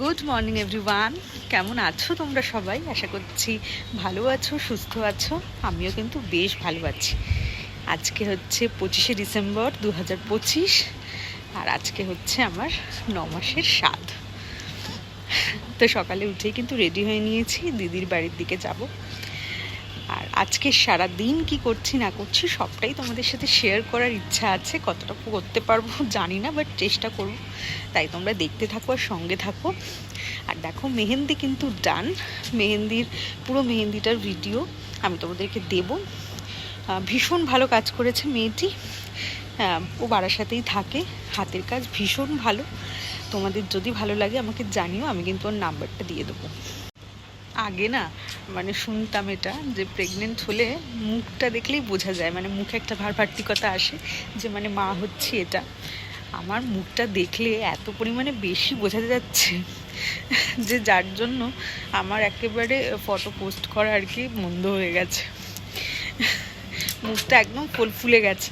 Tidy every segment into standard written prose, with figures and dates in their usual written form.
Good morning everyone, কেমন আছো তোমরা সবাই? আশা করছি ভালো আছো, সুস্থ আছো। আমিও কিন্তু বেশ ভালো আছি। আজকে হচ্ছে 25শে ডিসেম্বর 2025, আর আজকে হচ্ছে আমার 9 মাসের স্বাদ। তো সকালে উঠেই কিন্তু রেডি হয়ে নিয়েছি, দিদির বাড়ির দিকে যাব। আর আজকে সারা দিন কি করছি না করছি সবটাই তোমাদের সাথে শেয়ার করার ইচ্ছা আছে। কতটা করতে পারবো জানি না, বাট চেষ্টা করব। তাই তোমরা দেখতে থাকো আর সঙ্গে থাকো। আর দেখো, মেহেন্দি কিন্তু ডান। পুরো মেহেন্দিটার ভিডিও আমি তোমাদেরকে দেব। ভীষণ ভালো কাজ করেছে মেয়েটি। ও বারাসাতেই থাকে, হাতের কাজ ভীষণ ভালো। তোমাদের যদি ভালো লাগে আমাকে জানিও, আমি কিন্তু ওর নাম্বারটা দিয়ে দেবো। আগে না শুনতাম এটা, যে প্রেগনেন্ট হলে মুখটা দেখলেই বোঝা যায়, মুখে একটা ভারভার্তিকতা আসে, যে মা হচ্ছে। এটা আমার মুখটা দেখলে এত পরিমাণে বেশি বোঝা যাচ্ছে যে যার জন্য আমার একেবারে ফটো পোস্ট করা আর কি বন্ধ হয়ে গেছে। মুখটা একদম ফুলে গেছে।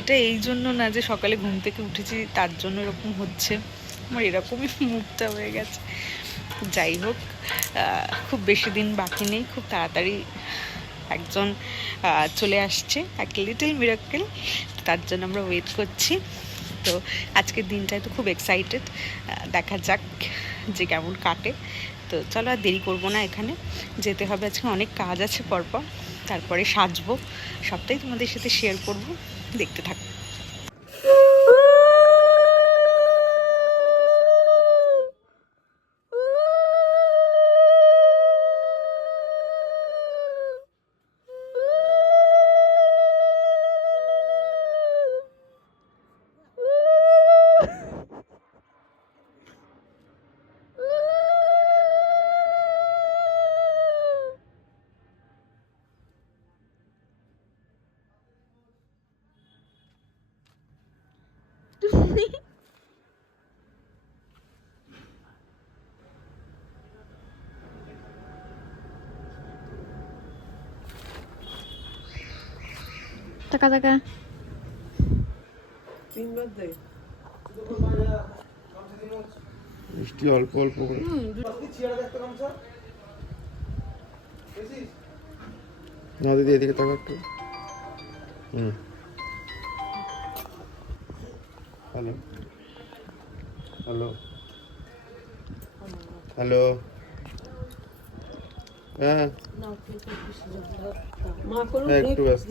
এটা এই জন্য না যে সকালে ঘুম থেকে উঠেছি তার জন্য এরকম হচ্ছে, আমার এরকমই মুখটা হয়ে গেছে। যাই হোক, খুব বেশি দিন বাকি নেই, খুব তাড়াতাড়ি একজন চলে আসছে, একটা লিটল মিরাকেল। তার জন্য আমরা ওয়েট করছি। তো আজকের দিনটায় তো খুব এক্সাইটেড, দেখা যাক যে কেমন কাটে। তো চলো আর দেরি করবো না, এখানে যেতে হবে। আজকে অনেক কাজ আছে পরপর, তারপরে সাজবো, সবটাই তোমাদের সাথে শেয়ার করব, দেখতে থাকো। টাকা টাকা মিষ্টি অল্প অল্প করে। না দিদি, এদিকে তাকা একটু। Hello hello hello. হ্যাঁ, একটু ব্যস্ত।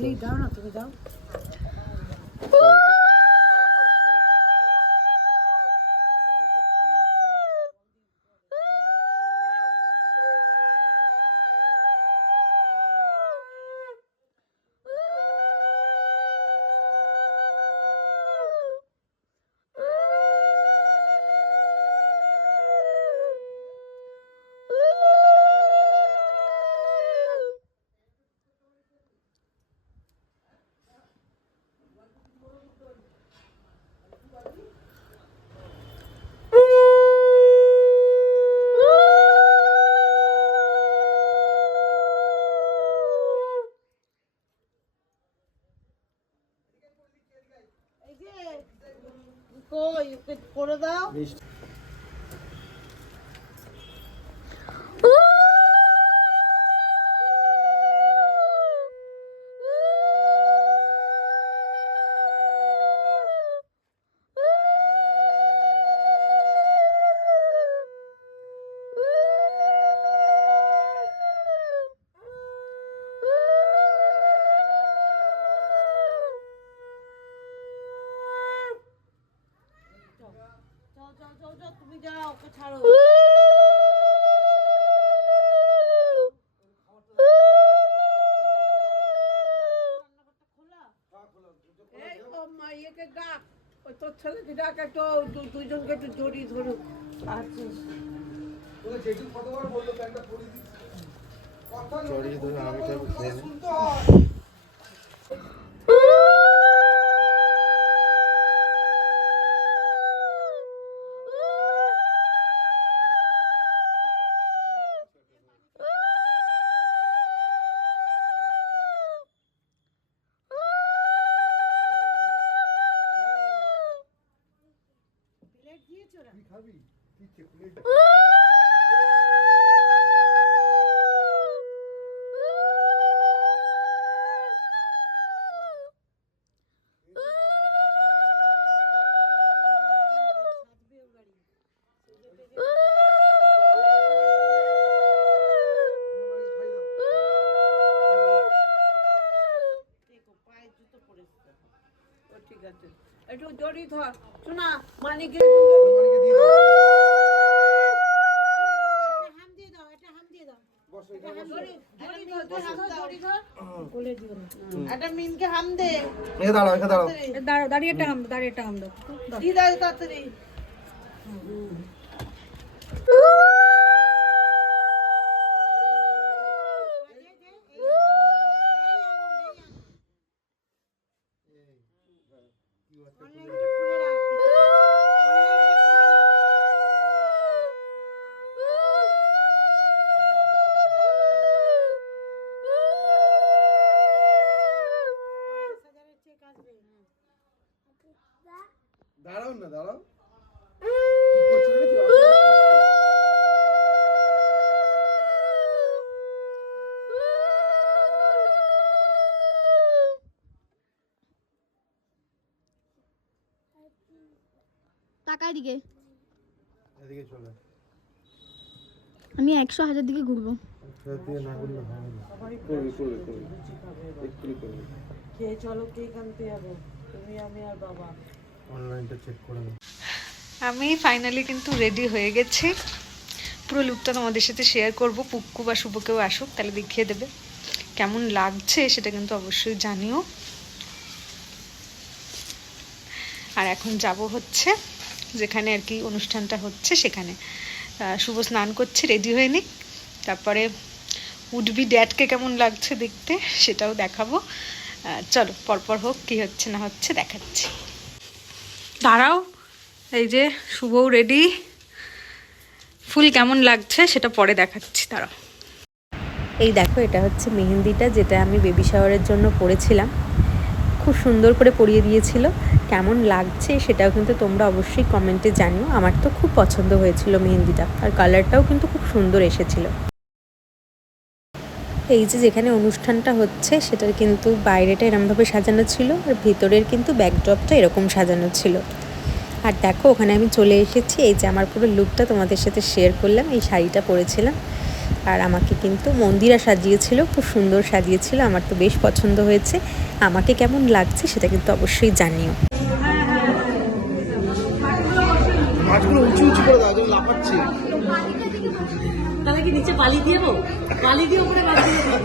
করে দাও। তুমি যাও, ওকে ছাড়ো। ইয়েকে ডাক, ওই তোর ছেলেকে ডাক, একটু দুইজনকে একটু জড়িয়ে ধরুক। জড়িয়ে ধরে আমি তো খেয়ে নিই। ঠিক আছে, একটু জড়ি ধর। শোনা, মানিকে একটা মিনকে হাম দে। দাঁড়িয়ে একটা হাম দাও দি দাও তাড়াতাড়ি। দাঁড়াও না, দাঁড়াও। টাকা দিকে এদিকে চলে। আমি 100,000 দিকে ঘুরবো। দিয়ে না করলে হবে না। করবে। এক্ষুনি করবে। কে চলো কেক আনতে যাবো, তুমি আমি আর বাবা। অনলাইনটা চেক করে নাও। আমি ফাইনালি কিন্তু রেডি হয়ে গেছি। পুরো লুকটা তোমাদের সাথে শেয়ার করব। পুক্কু বা শুভকেও আসুক, তাহলে দেখিয়ে দেবে কেমন লাগছে, সেটা কিন্তু অবশ্যই জানিও। আর এখন যাব হচ্ছে যেখানে আর কি অনুষ্ঠানটা হচ্ছে সেখানে। শুভ স্নান করছে, রেডি হয়ে নি, তারপরে উঠবি ড্যাডকে কেমন লাগছে দেখতে সেটাও দেখাবো। চলো পরপর হোক, কি হচ্ছে না হচ্ছে দেখাচ্ছি। দাঁড়াও, এই যে শুভও রেডি। ফুল কেমন লাগছে সেটা পরে দেখাচ্ছি, দাঁড়াও। এই দেখো, এটা হচ্ছে মেহেন্দিটা, যেটা আমি বেবি শাওয়ারের জন্য পরেছিলাম। খুব সুন্দর করে পরিয়ে দিয়েছিল। কেমন লাগছে সেটাও কিন্তু তোমরা অবশ্যই কমেন্টে জানিও। আমার তো খুব পছন্দ হয়েছিল মেহেন্দিটা, আর কালারটাও কিন্তু খুব সুন্দর এসেছিল। এই যে যেখানে অনুষ্ঠানটা হচ্ছে সেটার কিন্তু বাইরেটা এরমভাবে সাজানো ছিল, আর ভিতরের কিন্তু ব্যাকড্রপটা এরকম সাজানো ছিল। আর দেখো ওখানে আমি চলে এসেছি। এই যে আমার পুরো লুকটা তোমাদের সাথে শেয়ার করলাম। এই শাড়িটা পরেছিলাম, আর আমাকে কিন্তু মন্দিরা সাজিয়েছিল, খুব সুন্দর সাজিয়েছিল। আমার তো বেশ পছন্দ হয়েছে। আমাকে কেমন লাগছে সেটা কিন্তু অবশ্যই জানিও। মাছগুলো উঁচু করে দাও, তুমি লাফাচ্ছি। তাহলে কি নিচে বালি দিয়ে দেবো? বালি দিয়ে উপরে বালি দিয়ে দেবো।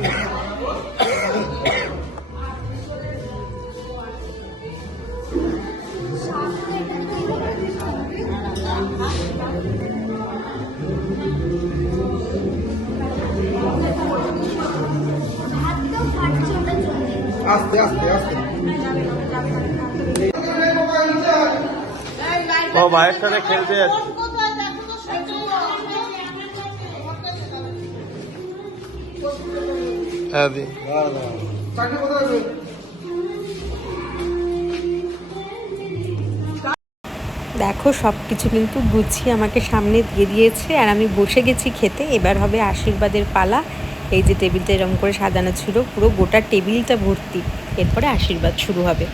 আস্তে আস্তে আস্তে। ও ভাইয়ের সাথে খেলতে যাচ্ছে। হ্যাঁ দি। দেখো সব কিছু কিন্তু গুছিয়ে আমাকে সামনে দিয়ে দিয়েছে, আর আমি বসে গেছি খেতে। এবার হবে আশীর্বাদের পালা। এই যে টেবিলটা এরকম করে সাজানো ছিল, পুরো গোটা টেবিলটা ভর্তি। এরপরে আশীর্বাদ শুরু হবে।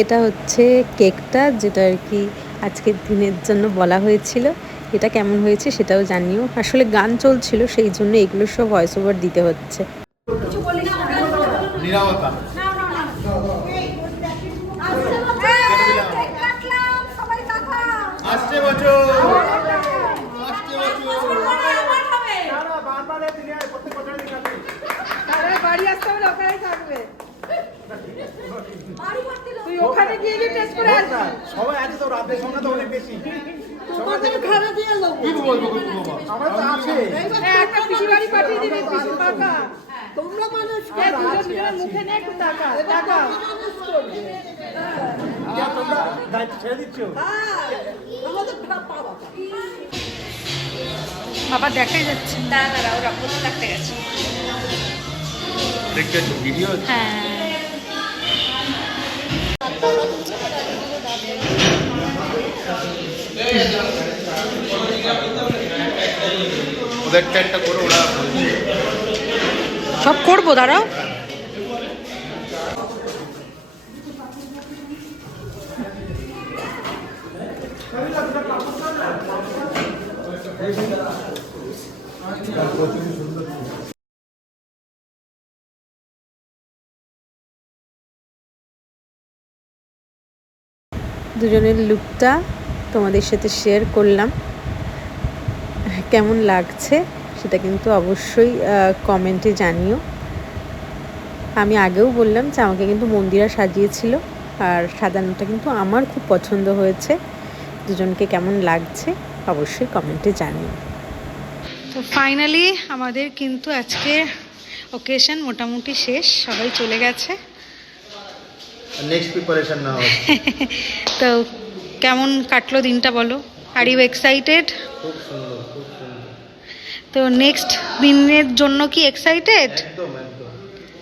এটা হচ্ছে কেকটা, যেটা আর কি আজকের দিনের জন্য বলা হয়েছিল। এটা কেমন হয়েছে সেটাও জানিও। আসলে গান চলছিল, সেই জন্য এগুলো সব ভয়েস ওভার দিতে হচ্ছে। নিরাপত্তা আসছে বছর বাড়ি আসতে হবে, ওখানেই থাকবে। তুই ওখানে গিয়ে গিয়ে টেস্ট করে আসবি। সবাই আছে তো, রাতের সংখ্যা তো অনেক বেশি। তোমাদের খানা দিয়ে লোক কি বলবো বাবা, আমরা তো আছে। একটা পিসি বাড়ি পাঠিয়ে দিবি, পিসি টাকা তোমরা মানুষ দুজন মুখে নিয়ে একটু টাকা টাকা তোমরা দায়িত্ব ছেড়ে দিচ্ছ। আমাদের পাওয়া বাবা দেখাই যাচ্ছে না, ওরা প্রথম রাখতে গেছে। দেখতে ভিডিও হ্যাঁ, ওদেরটা একটা করে ওরা সব করবো, দাঁড়াও। দুজনের লুকটা তোমাদের সাথে শেয়ার করলাম। কেমন লাগছে সেটা কিন্তু অবশ্যই কমেন্টে জানিও। আমি আগেও বললাম যে আমাকে কিন্তু মন্দিরা সাজিয়েছিল, আর সাজানোটা কিন্তু আমার খুব পছন্দ হয়েছে। দুজনকে কেমন লাগছে অবশ্যই কমেন্টে জানিও। তো ফাইনালি আমাদের কিন্তু আজকে ওকেশন মোটামুটি শেষ, সবাই চলে গেছে। নেক্সট প্রিপারেশন নাও। তো কেমন কাটলো দিনটা বলো? Are you excited? খুব সুন্দর, খুব সুন্দর। তো নেক্সট দিনের জন্য কি এক্সাইটেড? একদম একদম,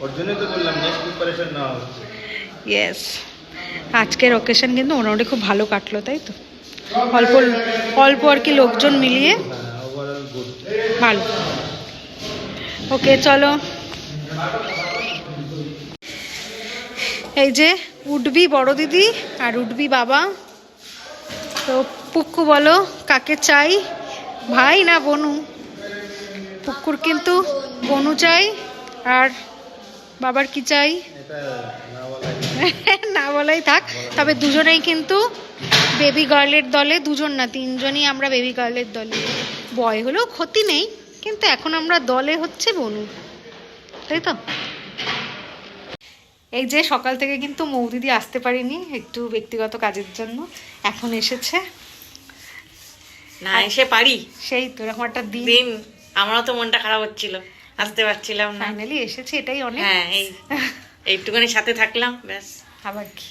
ওর জন্যই তো বললাম নেক্সট প্রিপারেশন নাও। ইয়েস, আজকের ওকেশন কিন্তু মোটামুটি খুব ভালো কাটলো, তাই তো? অল্প অল্প আর কি লোকজন মিলিয়ে ওভারঅল গুড। ভালো। ওকে চলো, এই যে উঠবি বড় দিদি আর উঠবি বাবা। তো পুক্কু বলো কাকে চাই, ভাই না বনু? পুক্কুর কিন্তু বনু চাই, আর বাবার কি চাই? এটা না বলাই না বলাই থাক। তবে দুজনেই কিন্তু বেবি গার্লের দলে, দুজন না তিনজনই আমরা বেবি গার্লের দলে। বয় হলেও ক্ষতি নেই, কিন্তু এখন আমরা দলে হচ্ছে বনু, তাই তো? এই যে সকাল থেকে কিন্তু মৌদিদি আসতে পারিনি, একটু ব্যক্তিগত কাজের জন্য। এখন এসেছে। না এসে পারি, সেই তো এরকম একটা দিন। দিন আমারও তো মনটা খারাপ হচ্ছিল, আসতে পারছিলাম না। ফাইনালি এসেছে, এটাই অনেক। হ্যাঁ, এই এইটুকুনি সাথে থাকলাম ব্যাস। আবার কি